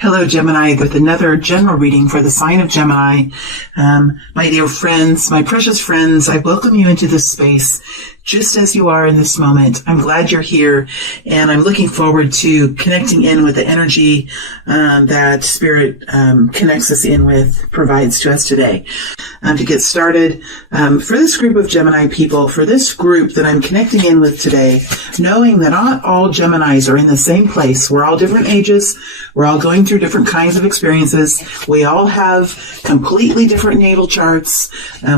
Hello, Gemini, with another general reading for the sign of Gemini. My dear friends, my precious friends, I welcome you into this space just as you are in this moment. I'm glad you're here, and I'm looking forward to connecting in with the energy that Spirit connects us in with, provides to us today. To get started, for this group of Gemini people, for this group that I'm connecting in with today, knowing that not all Geminis are in the same place. We're all different ages. We're all going through different kinds of experiences. We all have completely different natal charts.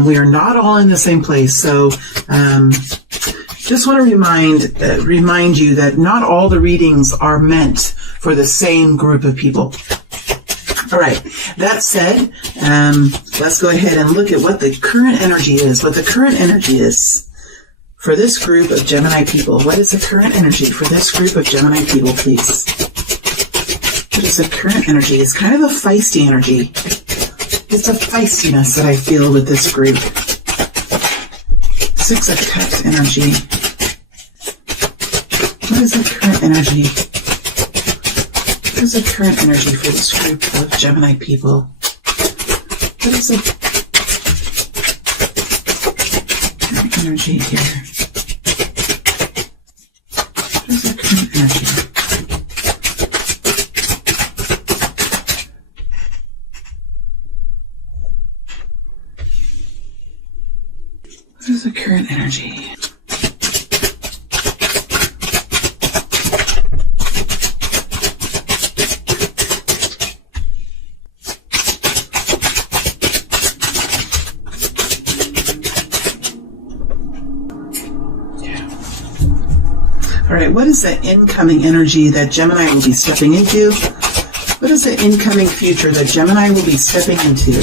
We are not all in the same place. So, just want to remind you that not all the readings are meant for the same group of people. All right. That said, let's go ahead and look at what the current energy is. What the current energy is for this group of Gemini people. What is the current energy for this group of Gemini people, please? What is the current energy? It's kind of a feisty energy. It's a feistiness that I feel with this group. Six of Cups energy. What is the current energy? What is the current energy for this group of Gemini people? What is the current energy here? What is the current energy? What is the current energy? All right, what is the incoming energy that Gemini will be stepping into? What is the incoming future that Gemini will be stepping into?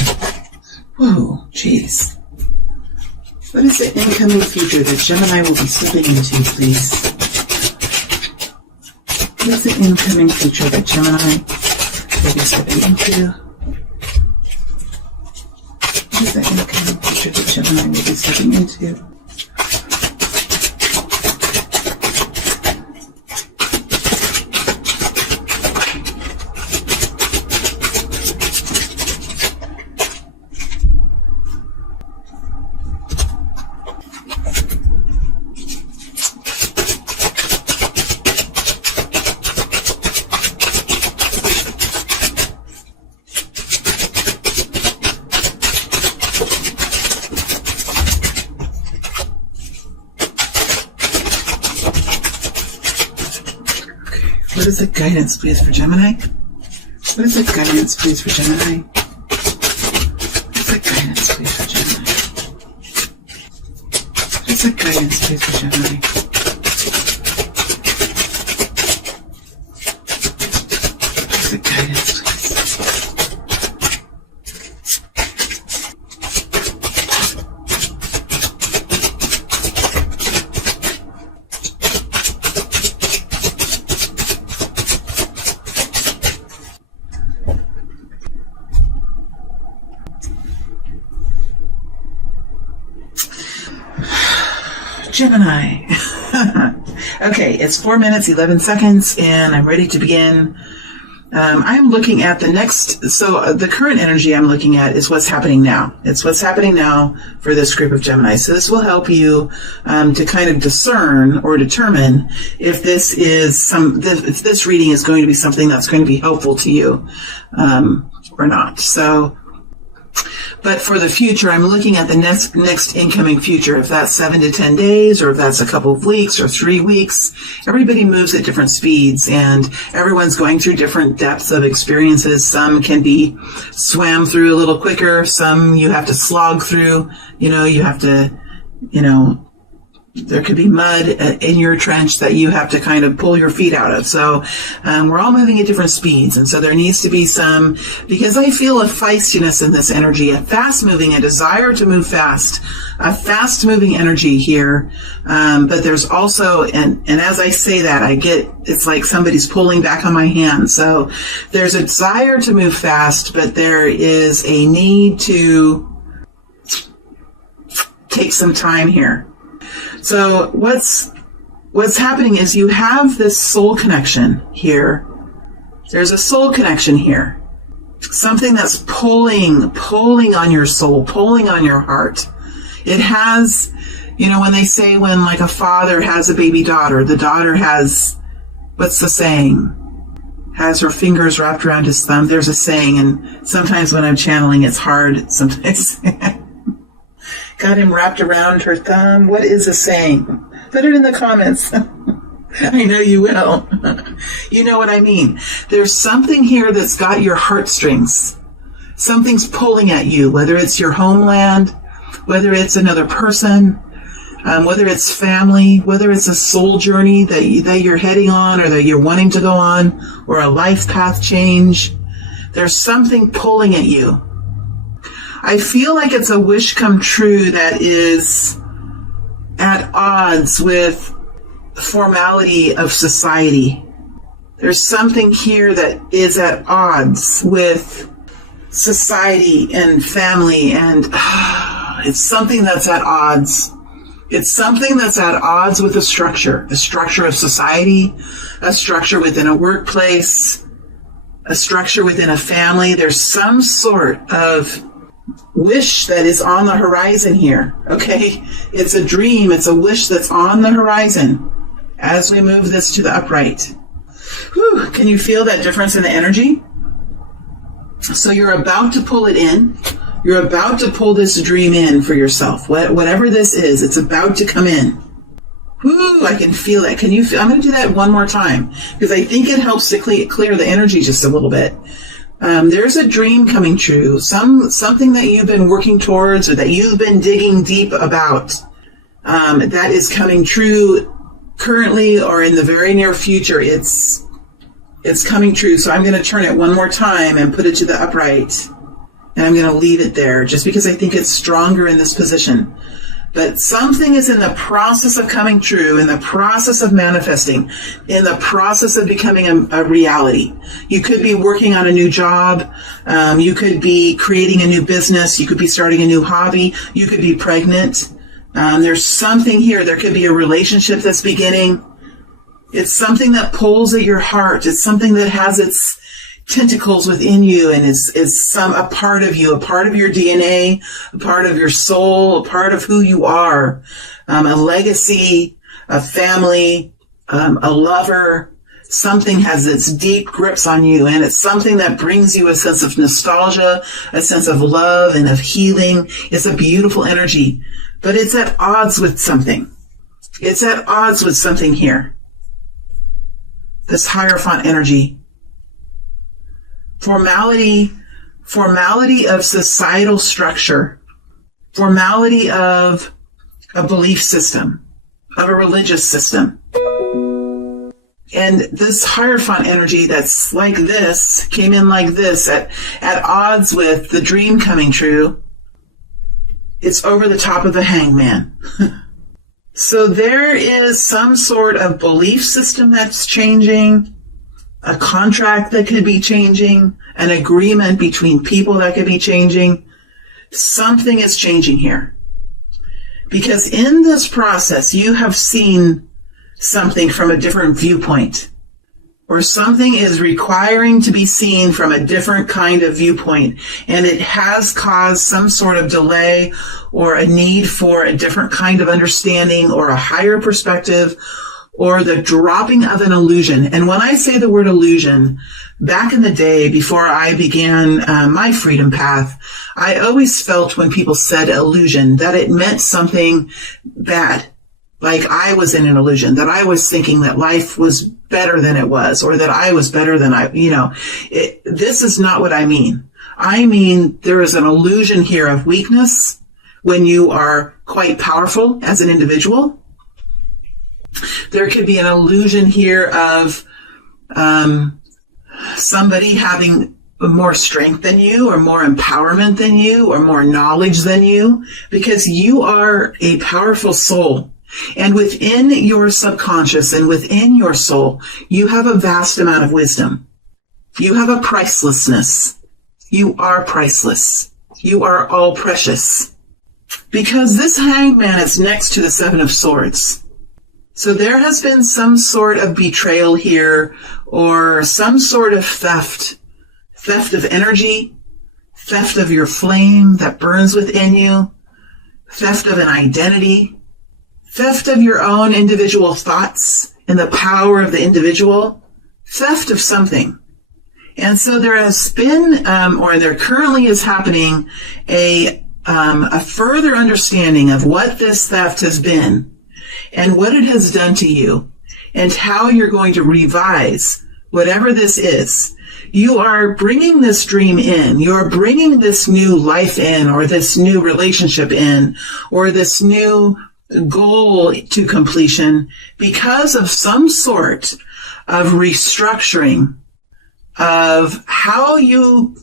Whoa, jeez. What is the incoming future that Gemini will be stepping into, please? What is the incoming future that Gemini will be stepping into? What is the incoming future that Gemini will be stepping into? What is the guidance, please, for Gemini? What is the guidance, please, for Gemini? What is the guidance, please, for Gemini? What is the guidance, please, for Gemini? What is the guidance, please? Gemini. Okay, it's 4 minutes, 11 seconds, and I'm ready to begin. I'm looking at the next, so the current energy I'm looking at is what's happening now. It's what's happening now for this group of Gemini. So this will help you to kind of discern or determine if this is if this reading is going to be something that's going to be helpful to you or not. So, but for the future, I'm looking at the next incoming future. If that's 7 to 10 days, or if that's a couple of weeks or 3 weeks, everybody moves at different speeds, and everyone's going through different depths of experiences. Some can be swam through a little quicker. Some you have to slog through. You have to, there could be mud in your trench that you have to kind of pull your feet out of. So we're all moving at different speeds. And so there needs to be some, because I feel a feistiness in this energy, a fast-moving, a desire to move fast, a fast-moving energy here. But there's also, and as I say that, it's like somebody's pulling back on my hand. So there's a desire to move fast, but there is a need to take some time here. So what's happening is you have this soul connection here. There's a soul connection here. Something that's pulling on your soul, pulling on your heart. It has, when they say when like a father has a baby daughter, the daughter has, what's the saying? Has her fingers wrapped around his thumb. There's a saying, and sometimes when I'm channeling, it's hard. Sometimes got him wrapped around her thumb. What is a saying? Put it in the comments. I know you will. You know what I mean. There's something here that's got your heartstrings. Something's pulling at you, whether it's your homeland, whether it's another person, whether it's family, whether it's a soul journey that you're heading on or that you're wanting to go on, or a life path change. There's something pulling at you. I feel like it's a wish come true that is at odds with the formality of society. There's something here that is at odds with society and family, and it's something that's at odds. It's something that's at odds with a structure of society, a structure within a workplace, a structure within a family. There's some sort of wish that is on the horizon here, okay? It's a dream, it's a wish that's on the horizon as we move this to the upright. Whew, can you feel that difference in the energy? So you're about to pull it in. You're about to pull this dream in for yourself. Whatever this is, it's about to come in. Whoo, I can feel it. Can you feel? I'm going to do that one more time because I think it helps to clear the energy just a little bit. There's a dream coming true, something that you've been working towards or that you've been digging deep about, that is coming true currently or in the very near future. It's coming true. So I'm going to turn it one more time and put it to the upright. And I'm going to leave it there just because I think it's stronger in this position. But something is in the process of coming true, in the process of manifesting, in the process of becoming a reality. You could be working on a new job. You could be creating a new business. You could be starting a new hobby. You could be pregnant. There's something here. There could be a relationship that's beginning. It's something that pulls at your heart. It's something that has its tentacles within you and is a part of you, a part of your DNA, a part of your soul, a part of who you are, a legacy, a family, a lover. Something has its deep grips on you, and it's something that brings you a sense of nostalgia, a sense of love and of healing. It's a beautiful energy, but it's at odds with something. It's at odds with something here. This Hierophant energy. Formality of societal structure, formality of a belief system, of a religious system. And this Hierophant energy that's like this, came in like this, at odds with the dream coming true. It's over the top of the Hangman. So there is some sort of belief system that's changing, a contract that could be changing, an agreement between people that could be changing. Something is changing here. Because in this process, you have seen something from a different viewpoint, or something is requiring to be seen from a different kind of viewpoint, and it has caused some sort of delay or a need for a different kind of understanding or a higher perspective, or the dropping of an illusion. And when I say the word illusion, back in the day, before I began my freedom path, I always felt when people said illusion that it meant something bad. Like I was in an illusion, that I was thinking that life was better than it was, or that I was better than this is not what I mean. I mean, there is an illusion here of weakness when you are quite powerful as an individual. There could be an illusion here of somebody having more strength than you, or more empowerment than you, or more knowledge than you, because you are a powerful soul. And within your subconscious and within your soul, you have a vast amount of wisdom. You have a pricelessness. You are priceless. You are all precious. Because this Hangman is next to the Seven of Swords. So there has been some sort of betrayal here, or some sort of theft of energy, theft of your flame that burns within you, theft of an identity, theft of your own individual thoughts and the power of the individual, theft of something. And so there has been, or there currently is happening, a further understanding of what this theft has been and what it has done to you and how you're going to revise whatever this is. You are bringing this dream in. You're bringing this new life in, or this new relationship in, or this new goal to completion because of some sort of restructuring of how you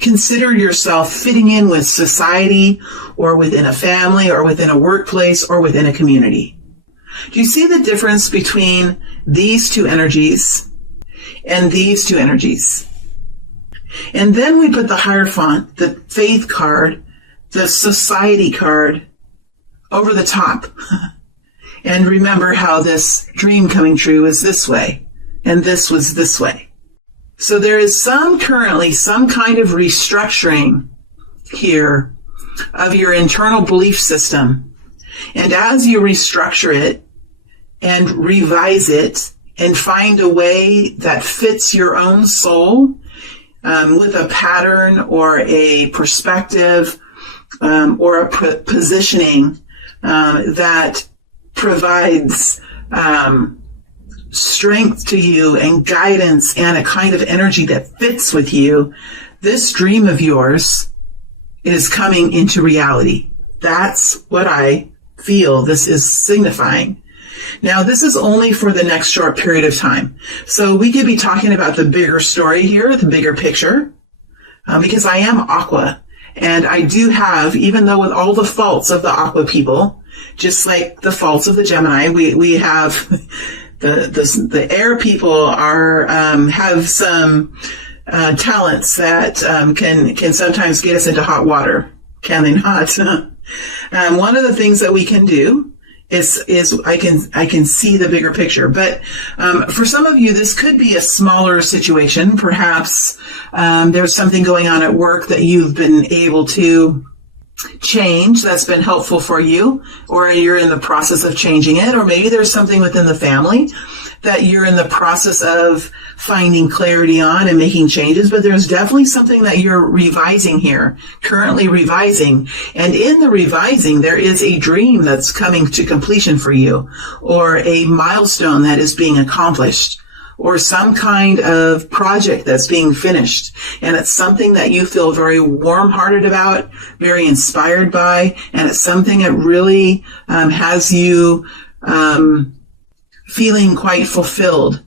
consider yourself fitting in with society, or within a family, or within a workplace, or within a community. Do you see the difference between these two energies and these two energies? And then we put the Hierophant, the faith card, the society card over the top. And remember how this dream coming true is this way, and this was this way. So there is currently some kind of restructuring here of your internal belief system. And as you restructure it and revise it and find a way that fits your own soul, with a pattern or a perspective, or a positioning, that provides, strength to you and guidance and a kind of energy that fits with you, this dream of yours is coming into reality. That's what I feel this is signifying. Now, this is only for the next short period of time. So we could be talking about the bigger story here, the bigger picture, because I am Aqua. And I do have, even though with all the faults of the Aqua people, just like the faults of the Gemini, we have the air people are, have some, talents that, can sometimes get us into hot water. Can they not? One of the things that we can do is I can see the bigger picture. But for some of you, this could be a smaller situation. Perhaps there's something going on at work that you've been able to change that's been helpful for you, or you're in the process of changing it, or maybe there's something within the family that you're in the process of finding clarity on and making changes, but there's definitely something that you're revising here, currently revising. And in the revising, there is a dream that's coming to completion for you, or a milestone that is being accomplished, or some kind of project that's being finished. And it's something that you feel very warm-hearted about, very inspired by, and it's something that really has you feeling quite fulfilled.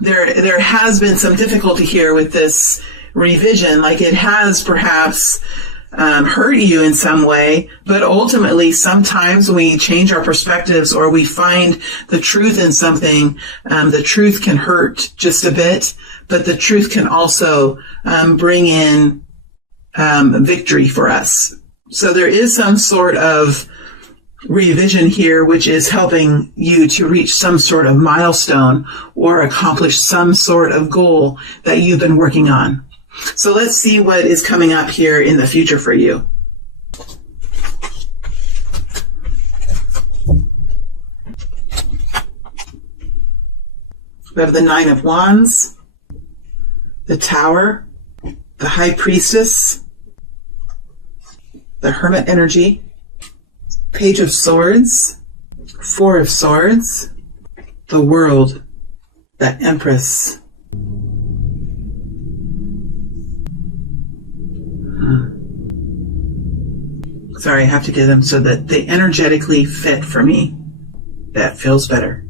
There has been some difficulty here with this revision, like it has perhaps hurt you in some way, but ultimately sometimes we change our perspectives, or we find the truth in something. The truth can hurt just a bit, but the truth can also bring in victory for us. So there is some sort of revision here, which is helping you to reach some sort of milestone or accomplish some sort of goal that you've been working on. So let's see what is coming up here in the future for you. We have the Nine of Wands, the Tower, the High Priestess, the Hermit energy, Page of Swords, Four of Swords, the World, the Empress. Sorry, I have to get them so that they energetically fit for me. That feels better.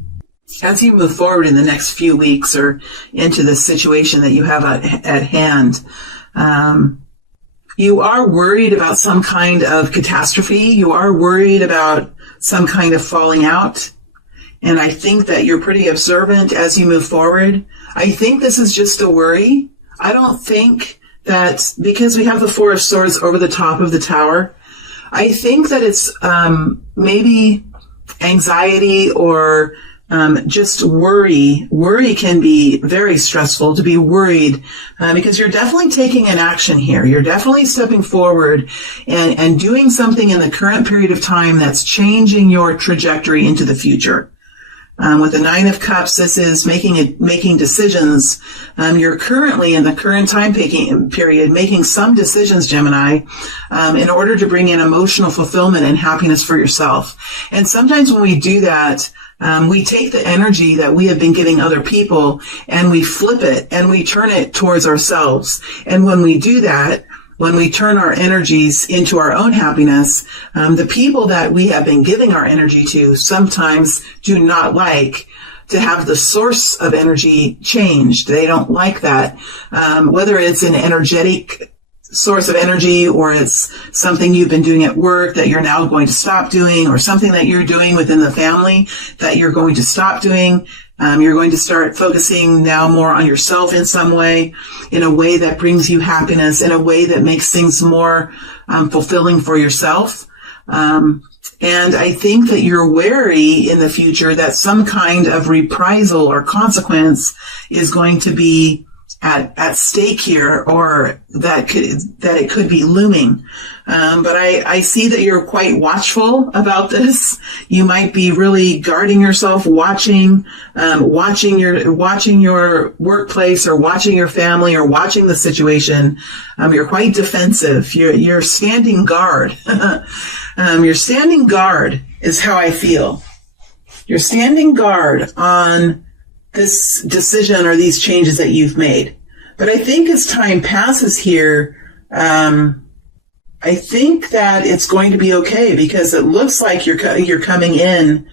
As you move forward in the next few weeks, or into the situation that you have at hand, you are worried about some kind of catastrophe. You are worried about some kind of falling out. And I think that you're pretty observant as you move forward. I think this is just a worry. I don't think that, because we have the Four of Swords over the top of the Tower, I think that it's maybe anxiety or just worry. Worry can be very stressful, to be worried, because you're definitely taking an action here. You're definitely stepping forward and doing something in the current period of time that's changing your trajectory into the future. With the Nine of Cups, this is making decisions. You're currently in the current time period making some decisions, Gemini, in order to bring in emotional fulfillment and happiness for yourself. And sometimes when we do that, we take the energy that we have been giving other people and we flip it and we turn it towards ourselves. And when we do that, when we turn our energies into our own happiness, the people that we have been giving our energy to sometimes do not like to have the source of energy changed. They don't like that. Whether it's an energetic source of energy or it's something you've been doing at work that you're now going to stop doing, or something that you're doing within the family that you're going to stop doing. You're going to start focusing now more on yourself in some way, in a way that brings you happiness, in a way that makes things more fulfilling for yourself. And I think that you're wary in the future that some kind of reprisal or consequence is going to be at stake here, or that it could be looming. But I see that you're quite watchful about this. You might be really guarding yourself, watching your workplace, or watching your family, or watching the situation. You're quite defensive. You're standing guard. You're standing guard is how I feel. You're standing guard on this decision or these changes that you've made. But I think as time passes here, I think that it's going to be okay, because it looks like you're coming in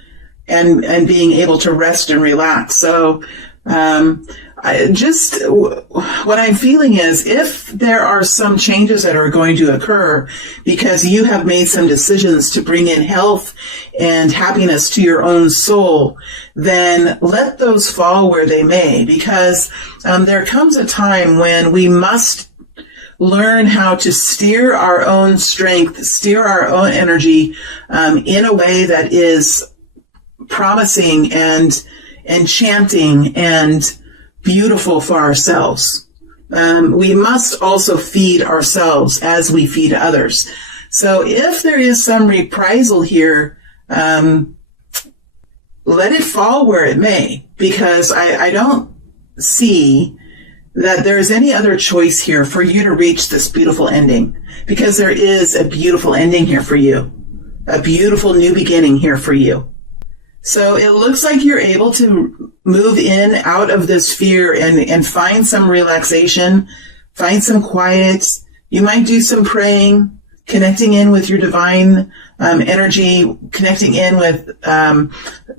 and being able to rest and relax. So what I'm feeling is, if there are some changes that are going to occur because you have made some decisions to bring in health and happiness to your own soul, then let those fall where they may, because there comes a time when we must learn how to steer our own strength, steer our own energy in a way that is promising and enchanting and beautiful for ourselves. We must also feed ourselves as we feed others. So if there is some reprisal here, let it fall where it may, because I don't see that there is any other choice here for you to reach this beautiful ending, because there is a beautiful ending here for you, a beautiful new beginning here for you. So it looks like you're able to move in out of this fear and find some relaxation, find some quiet. You might do some praying, connecting in with your divine energy, connecting in with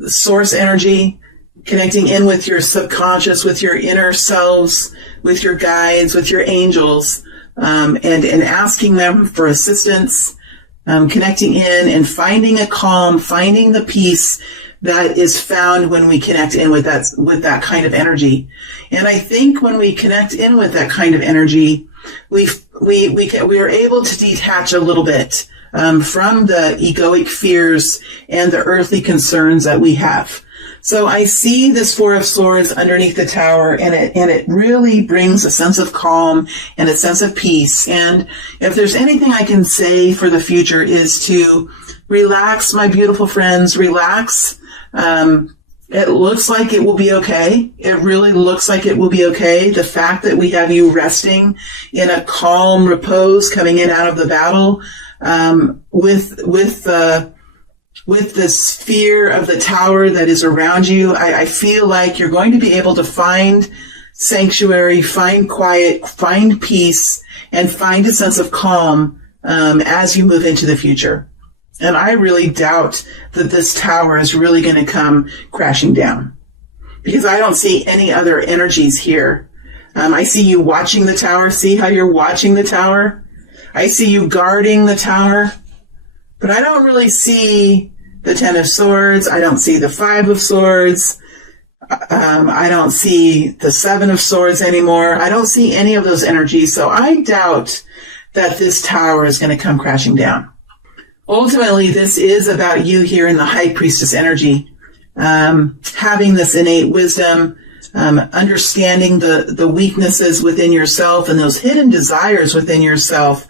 source energy, connecting in with your subconscious, with your inner selves, with your guides, with your angels, and asking them for assistance, connecting in and finding a calm, finding the peace that is found when we connect in with that kind of energy. And I think when we connect in with that kind of energy, we are able to detach a little bit from the egoic fears and the earthly concerns that we have. So I see this Four of Swords underneath the tower, and it really brings a sense of calm and a sense of peace. And if there's anything I can say for the future, is to relax, my beautiful friends, relax. It looks like it will be okay. It really looks like it will be okay. The fact that we have you resting in a calm repose, coming in out of the battle, with this fear of the tower that is around you, I feel like you're going to be able to find sanctuary, find quiet, find peace, and find a sense of calm as you move into the future. And I really doubt that this tower is really going to come crashing down, because I don't see any other energies here. I see you watching the tower. See how you're watching the tower? I see you guarding the tower, but I don't really see the Ten of Swords. I don't see the Five of Swords. I don't see the Seven of Swords anymore. I don't see any of those energies. So I doubt that this tower is going to come crashing down. Ultimately, this is about you here in the High Priestess energy. having this innate wisdom, understanding the weaknesses within yourself and those hidden desires within yourself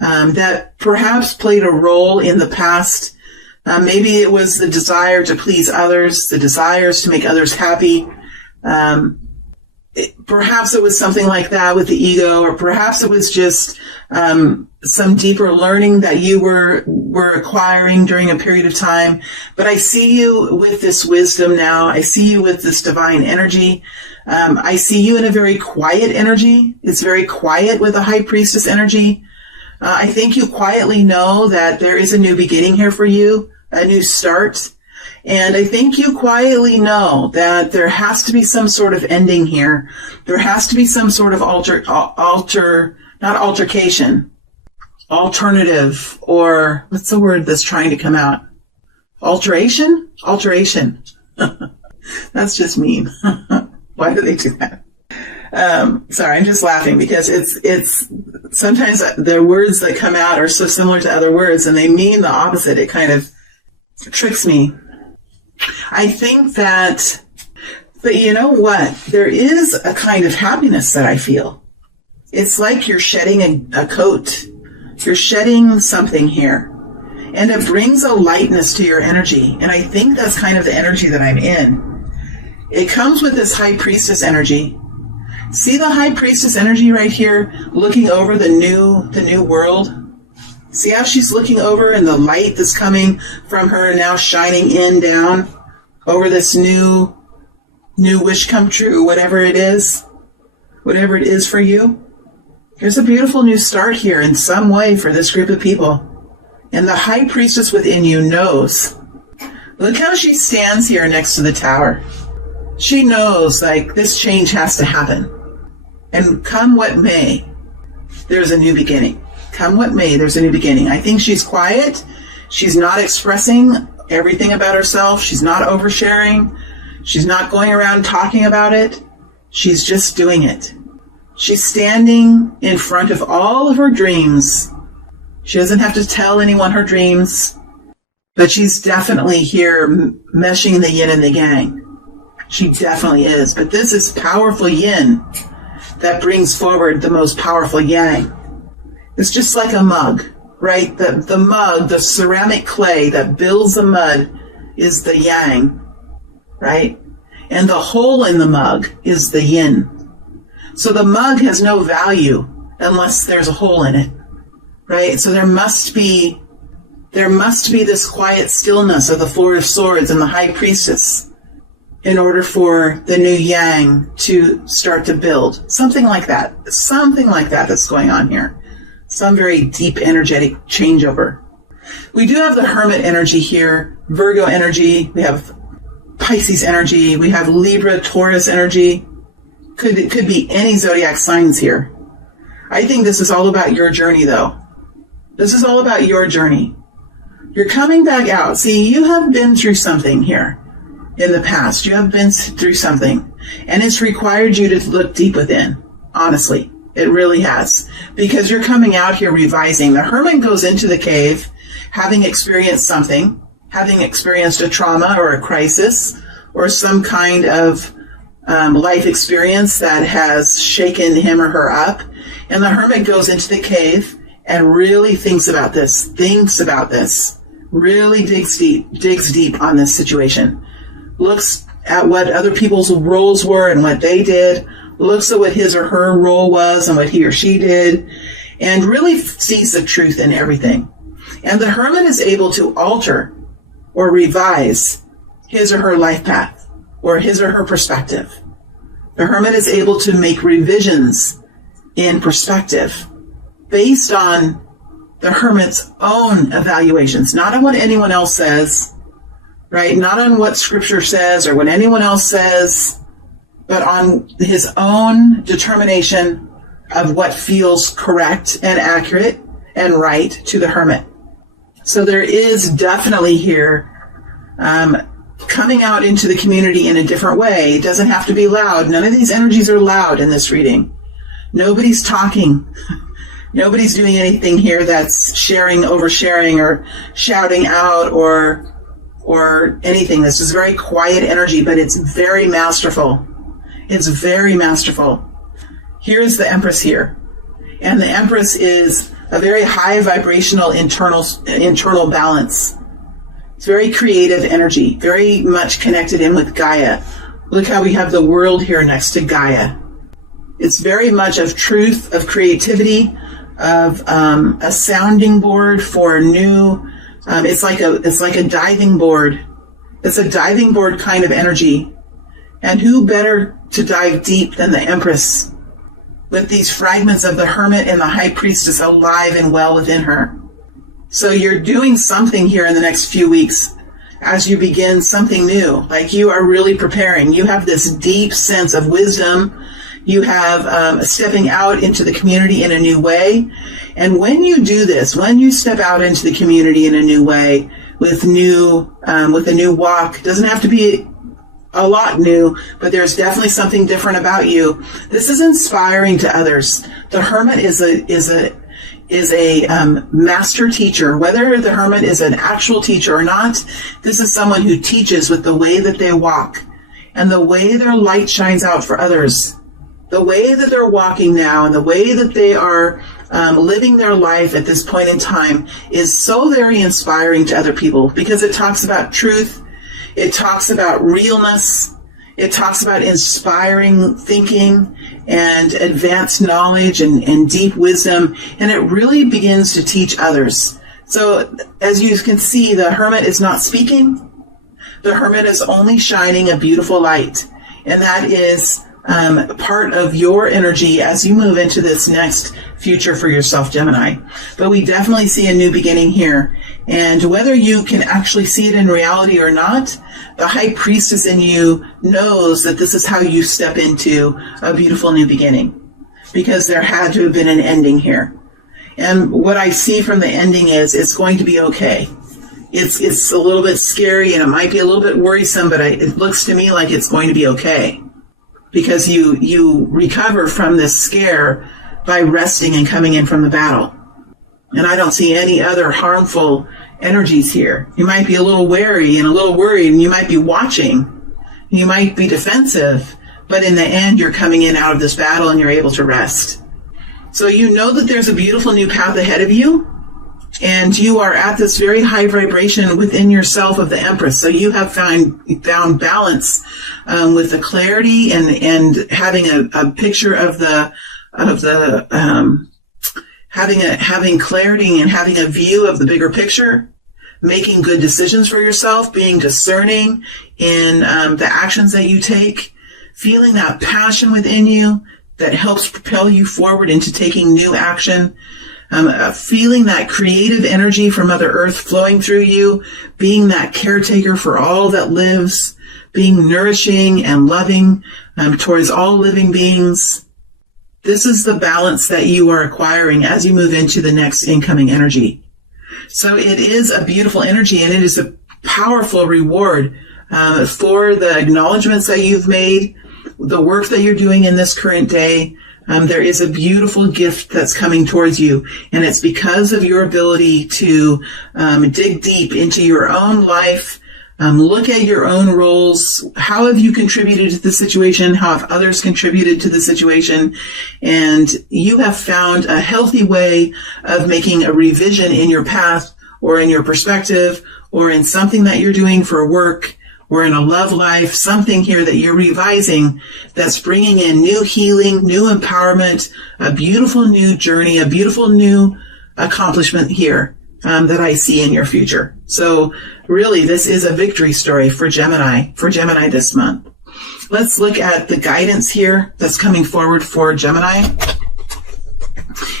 that perhaps played a role in the past. Maybe it was the desire to please others, the desires to make others happy. Perhaps it was something like that with the ego, or perhaps it was just some deeper learning that you were acquiring during a period of time. But I see you with this wisdom now. I see you with this divine energy. I see you in a very quiet energy. It's very quiet with a high priestess energy. I think you quietly know that there is a new beginning here for you, a new start. And I think you quietly know that there has to be some sort of ending here. There has to be some sort of alternative, or what's the word that's trying to come out? Alteration. That's just mean. Why do they do that? Sorry, I'm just laughing because it's sometimes the words that come out are so similar to other words and they mean the opposite. It kind of tricks me. I think but you know what? There is a kind of happiness that I feel. It's like you're shedding a coat. You're shedding something here. And it brings a lightness to your energy. And I think that's kind of the energy that I'm in. It comes with this high priestess energy. See the high priestess energy right here, looking over the new world? See how she's looking over and the light that's coming from her now shining down over this new wish come true, whatever it is for you. There's a beautiful new start here in some way for this group of people. And the high priestess within you knows. Look how she stands here next to the tower. She knows, like, this change has to happen. And come what may, there's a new beginning. Come what may, there's a new beginning. I think she's quiet. She's not expressing everything about herself. She's not oversharing. She's not going around talking about it. She's just doing it. She's standing in front of all of her dreams. She doesn't have to tell anyone her dreams, but she's definitely here meshing the yin and the yang. She definitely is. But this is powerful yin that brings forward the most powerful yang. It's just like a mug, right? The mug, the ceramic clay that builds the mud is the yang, right? And the hole in the mug is the yin. So the mug has no value unless there's a hole in it, right? So there must be this quiet stillness of the Four of Swords and the High Priestess in order for the new yang to start to build. Something like that that's going on here. Some very deep energetic changeover. We do have the Hermit energy here, Virgo energy, we have Pisces energy, we have Libra, Taurus energy. It could be any zodiac signs here. I think this is all about your journey, though. This is all about your journey. You're coming back out. See, you have been through something here in the past. You have been through something, and it's required you to look deep within. Honestly, it really has, because you're coming out here revising. The Hermit goes into the cave having experienced something, having experienced a trauma or a crisis or some kind of life experience that has shaken him or her up. And the Hermit goes into the cave and really thinks about this, really digs deep on this situation, looks at what other people's roles were and what they did, looks at what his or her role was and what he or she did, and really sees the truth in everything. And the Hermit is able to alter or revise his or her life path or his or her perspective. The Hermit is able to make revisions in perspective based on the Hermit's own evaluations, not on what anyone else says, right? Not on what Scripture says or what anyone else says, but on his own determination of what feels correct and accurate and right to the Hermit. So there is definitely here coming out into the community in a different way. It doesn't have to be loud. None of these energies are loud in this reading. Nobody's talking. Nobody's doing anything here that's sharing, oversharing, or shouting out, or or anything. This is very quiet energy, but it's very masterful. It's very masterful. Here's the Empress here. And the Empress is a very high vibrational internal balance. It's very creative energy, very much connected in with Gaia. Look how we have the world here next to Gaia. It's very much of truth, of creativity, of a sounding board for new. It's like a diving board. It's a diving board kind of energy. And who better to dive deep than the Empress, with these fragments of the Hermit and the High Priestess alive and well within her. So you're doing something here in the next few weeks as you begin something new. Like you are really preparing. You have this deep sense of wisdom. You have stepping out into the community in a new way. And when you do this, when you step out into the community in a new way with a new walk, doesn't have to be a lot new, but there's definitely something different about you. This is inspiring to others. The Hermit is a master teacher. Whether the Hermit is an actual teacher or not, this is someone who teaches with the way that they walk and the way their light shines out for others. The way that they're walking now and the way that they are living their life at this point in time is so very inspiring to other people, because it talks about truth. It talks about realness. It talks about inspiring thinking and advanced knowledge and deep wisdom. And it really begins to teach others. So as you can see, the Hermit is not speaking. The Hermit is only shining a beautiful light. And that is part of your energy as you move into this next future for yourself, Gemini. But we definitely see a new beginning here. And whether you can actually see it in reality or not, the High Priestess in you knows that this is how you step into a beautiful new beginning, because there had to have been an ending here. And what I see from the ending is it's going to be okay. It's a little bit scary and it might be a little bit worrisome, but it looks to me like it's going to be okay, because you recover from this scare by resting and coming in from the battle. And I don't see any other harmful energies here. You might be a little wary and a little worried, and you might be watching. You might be defensive, but in the end, you're coming in out of this battle and you're able to rest. So you know that there's a beautiful new path ahead of you, and you are at this very high vibration within yourself of the Empress. So you have found balance with the clarity and having a picture of having clarity and having a view of the bigger picture, making good decisions for yourself, being discerning in the actions that you take, feeling that passion within you that helps propel you forward into taking new action, feeling that creative energy from Mother Earth flowing through you, being that caretaker for all that lives, being nourishing and loving towards all living beings. This is the balance that you are acquiring as you move into the next incoming energy. So it is a beautiful energy, and it is a powerful reward for the acknowledgments that you've made, the work that you're doing in this current day. There is a beautiful gift that's coming towards you, and it's because of your ability to dig deep into your own life, look at your own roles. How have you contributed to the situation? How have others contributed to the situation? And you have found a healthy way of making a revision in your path, or in your perspective, or in something that you're doing for work, or in a love life, something here that you're revising that's bringing in new healing, new empowerment, a beautiful new journey, a beautiful new accomplishment here that I see in your future. So really, this is a victory story for Gemini this month. Let's look at the guidance here that's coming forward for Gemini.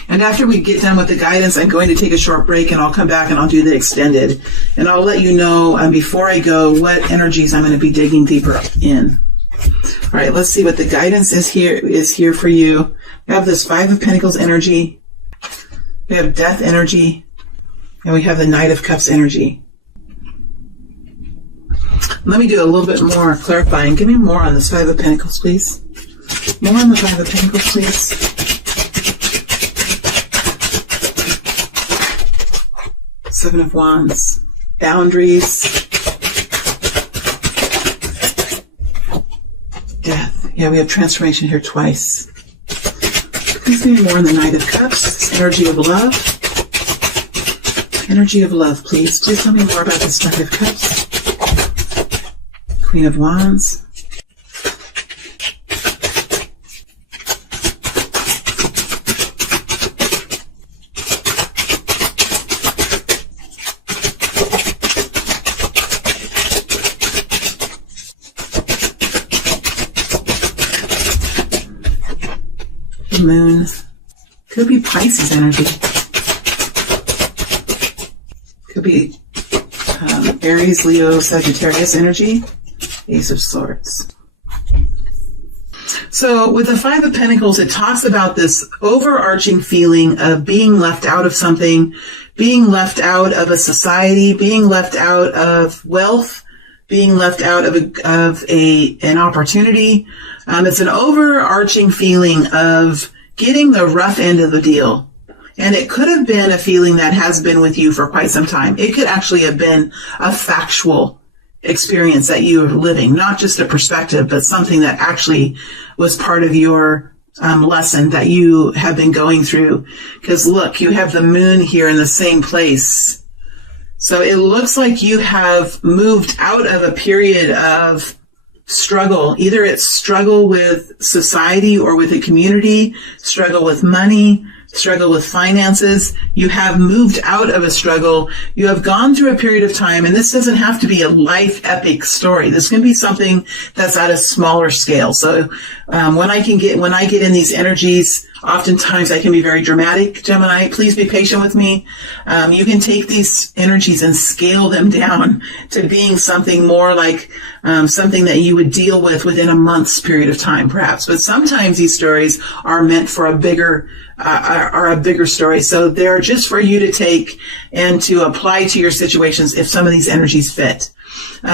And after we get done with the guidance, I'm going to take a short break, and I'll come back and I'll do the extended. And I'll let you know before I go what energies I'm going to be digging deeper in. All right, let's see what the guidance is here for you. We have this Five of Pentacles energy. We have Death energy. And we have the Knight of Cups energy. Let me do a little bit more clarifying. Give me more on this Five of Pentacles, please. More on the Five of Pentacles, please. Seven of Wands. Boundaries. Yeah, we have transformation here twice. Please give me more on the Knight of Cups. Energy of love. Energy of love, please. Please tell me more about this Knight of Cups. Queen of Wands. Moon. Could be Pisces energy. Could be Aries, Leo, Sagittarius energy. Ace of Swords. So with the Five of Pentacles, it talks about this overarching feeling of being left out of something, being left out of a society, being left out of wealth, being left out of an opportunity. It's an overarching feeling of getting the rough end of the deal. And it could have been a feeling that has been with you for quite some time. It could actually have been a factual experience that you are living, not just a perspective, but something that actually was part of your lesson that you have been going through. Because look, you have the moon here in the same place. So it looks like you have moved out of a period of struggle. Either it's struggle with society or with a community, struggle with money, struggle with finances. You have moved out of a struggle. You have gone through a period of time, and this doesn't have to be a life epic story. This can be something that's at a smaller scale. So when I get in these energies, oftentimes I can be very dramatic, Gemini. Please be patient with me. You can take these energies and scale them down to being something more like something that you would deal with within a month's period of time, perhaps. But sometimes these stories are meant for a bigger story. So they're just for you to take and to apply to your situations if some of these energies fit.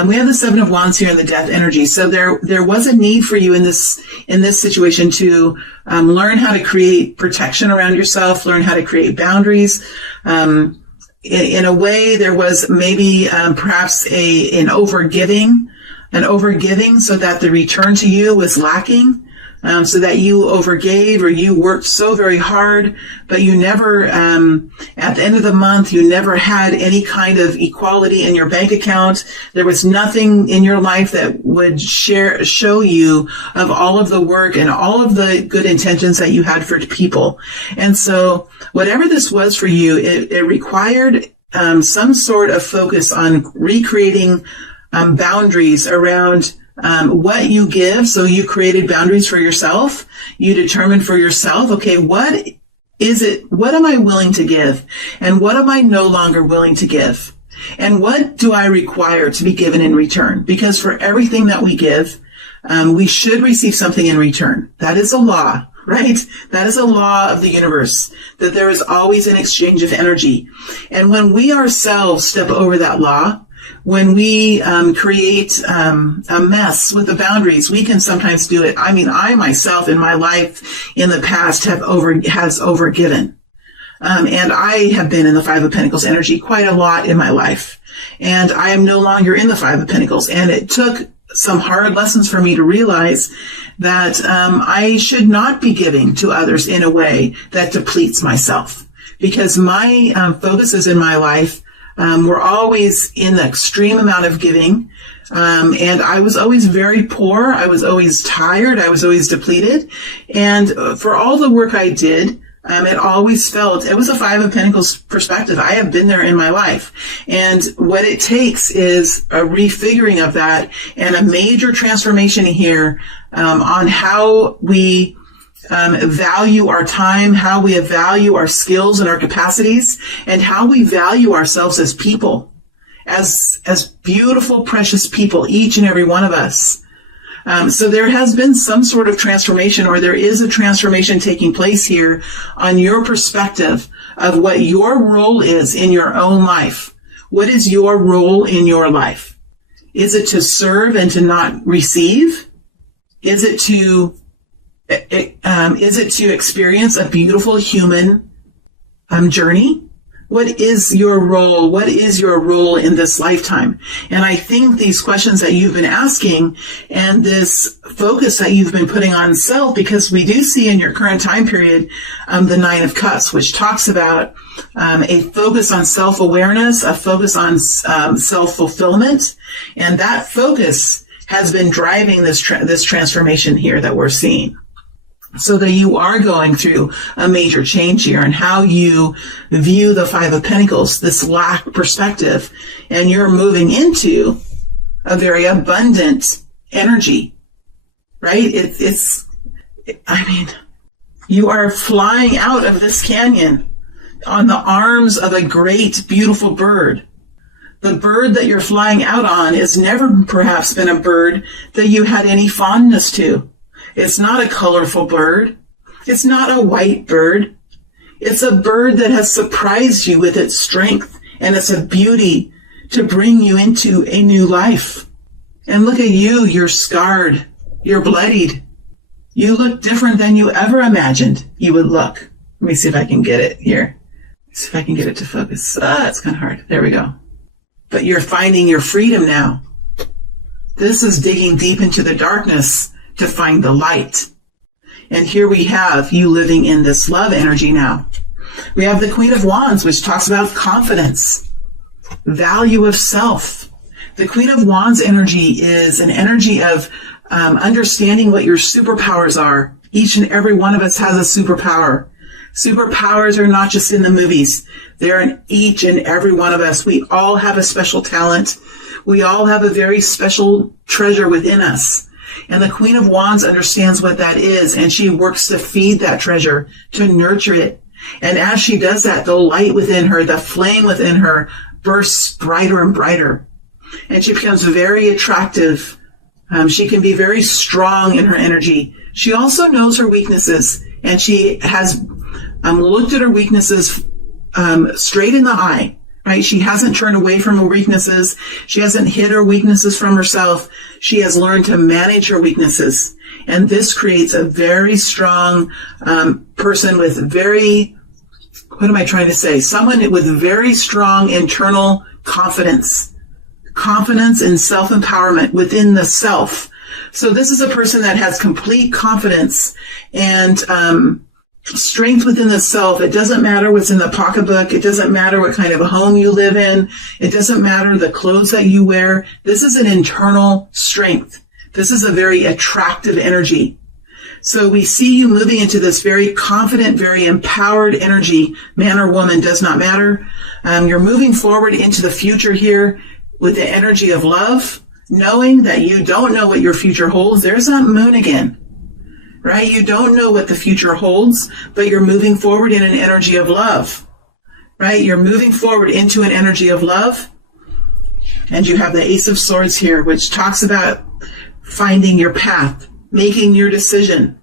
We have the Seven of Wands here in the Death energy. So there was a need for you in this situation to learn how to create protection around yourself, learn how to create boundaries. In a way, there was maybe perhaps an overgiving so that the return to you was lacking. So that you overgave or you worked so very hard, but you never, at the end of the month, you never had any kind of equality in your bank account. There was nothing in your life that would show you of all of the work and all of the good intentions that you had for people. And so whatever this was for you, it required some sort of focus on recreating boundaries around what you give. So you created boundaries for yourself. You determined for yourself, okay, what am I willing to give? And what am I no longer willing to give? And what do I require to be given in return? Because for everything that we give, we should receive something in return. That is a law, right? That is a law of the universe, that there is always an exchange of energy. And when we ourselves step over that law, when we create a mess with the boundaries, we can sometimes do it. I mean, I myself in my life in the past has overgiven. And I have been in the Five of Pentacles energy quite a lot in my life. And I am no longer in the Five of Pentacles. And it took some hard lessons for me to realize that I should not be giving to others in a way that depletes myself. Because my focuses in my life were always in the extreme amount of giving. And I was always very poor. I was always tired. I was always depleted. And for all the work I did, it always felt, it was a Five of Pentacles perspective. I have been there in my life. And what it takes is a refiguring of that and a major transformation here on how we value our time, how we value our skills and our capacities, and how we value ourselves as people, as beautiful, precious people, each and every one of us. So there has been some sort of transformation, or there is a transformation taking place here on your perspective of what your role is in your own life. What is your role in your life? Is it to serve and to not receive? Is it to experience a beautiful human journey? What is your role? What is your role in this lifetime? And I think these questions that you've been asking and this focus that you've been putting on self, because we do see in your current time period, the Nine of Cups, which talks about a focus on self-awareness, a focus on self-fulfillment. And that focus has been driving this transformation here that we're seeing. So that you are going through a major change here in how you view the Five of Pentacles, this lack perspective, and you're moving into a very abundant energy, right? You are flying out of this canyon on the arms of a great, beautiful bird. The bird that you're flying out on has never perhaps been a bird that you had any fondness to. It's not a colorful bird. It's not a white bird. It's a bird that has surprised you with its strength and its beauty to bring you into a new life. And look at you. You're scarred. You're bloodied. You look different than you ever imagined you would look. Let me see if I can get it here. See if I can get it to focus. It's kind of hard. There we go. But you're finding your freedom now. This is digging deep into the darkness to find the light. And here we have you living in this love energy now. We have the Queen of Wands, which talks about confidence, value of self. The Queen of Wands energy is an energy of understanding what your superpowers are. Each and every one of us has a superpower. Superpowers are not just in the movies. They're in each and every one of us. We all have a special talent. We all have a very special treasure within us. And the Queen of Wands understands what that is, and she works to feed that treasure, to nurture it. And as she does that, the light within her, the flame within her bursts brighter and brighter. And she becomes very attractive. She can be very strong in her energy. She also knows her weaknesses, and she has looked at her weaknesses straight in the eye. Right? She hasn't turned away from her weaknesses. She hasn't hid her weaknesses from herself. She has learned to manage her weaknesses. And this creates a very strong person with someone with very strong internal confidence. Confidence and self-empowerment within the self. So this is a person that has complete confidence and strength within the self. It doesn't matter what's in the pocketbook. It doesn't matter what kind of a home you live in. It doesn't matter the clothes that you wear. This is an internal strength. This is a very attractive energy. So we see you moving into this very confident, very empowered energy. Man or woman does not matter. You're moving forward into the future here with the energy of love, knowing that you don't know what your future holds. There's that moon again. Right? You don't know what the future holds, but you're moving forward in an energy of love. Right? You're moving forward into an energy of love. And you have the Ace of Swords here, which talks about finding your path, making your decision,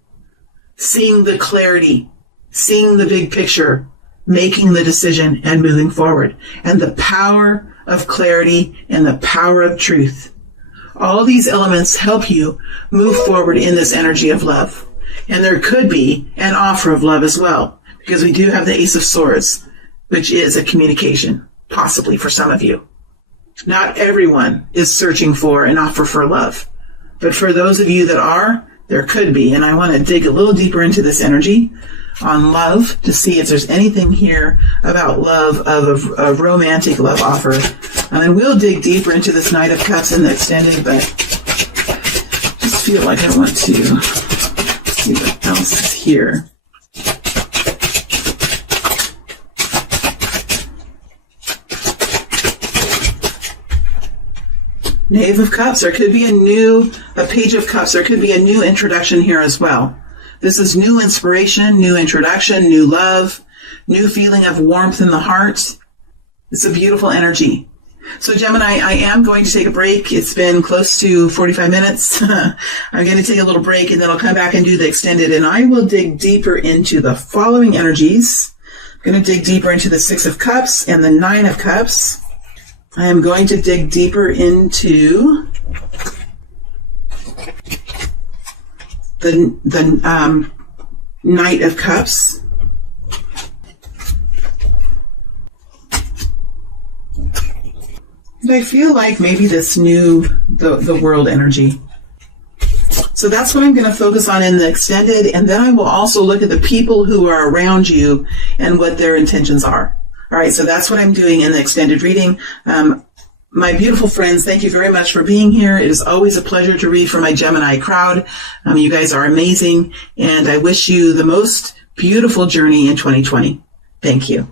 seeing the clarity, seeing the big picture, making the decision and moving forward. And the power of clarity and the power of truth. All these elements help you move forward in this energy of love. And there could be an offer of love as well, because we do have the Ace of Swords, which is a communication, possibly for some of you. Not everyone is searching for an offer for love, but for those of you that are, there could be. And I want to dig a little deeper into this energy on love to see if there's anything here about love, of a romantic love offer. And then we'll dig deeper into this Knight of Cups in the extended, but just feel like I want to see what else is here. Knave of Cups. There could be a Page of Cups. There could be a new introduction here as well. This is new inspiration, new introduction, new love, new feeling of warmth in the heart. It's a beautiful energy. So Gemini, I am going to take a break. It's been close to 45 minutes. I'm going to take a little break and then I'll come back and do the extended, and I will dig deeper into the following energies. I'm going to dig deeper into the Six of Cups and the Nine of Cups. I am going to dig deeper into the Knight of Cups. And I feel like maybe this new, the world energy. So that's what I'm going to focus on in the extended. And then I will also look at the people who are around you and what their intentions are. All right. So that's what I'm doing in the extended reading. My beautiful friends, thank you very much for being here. It is always a pleasure to read for my Gemini crowd. You guys are amazing. And I wish you the most beautiful journey in 2020. Thank you.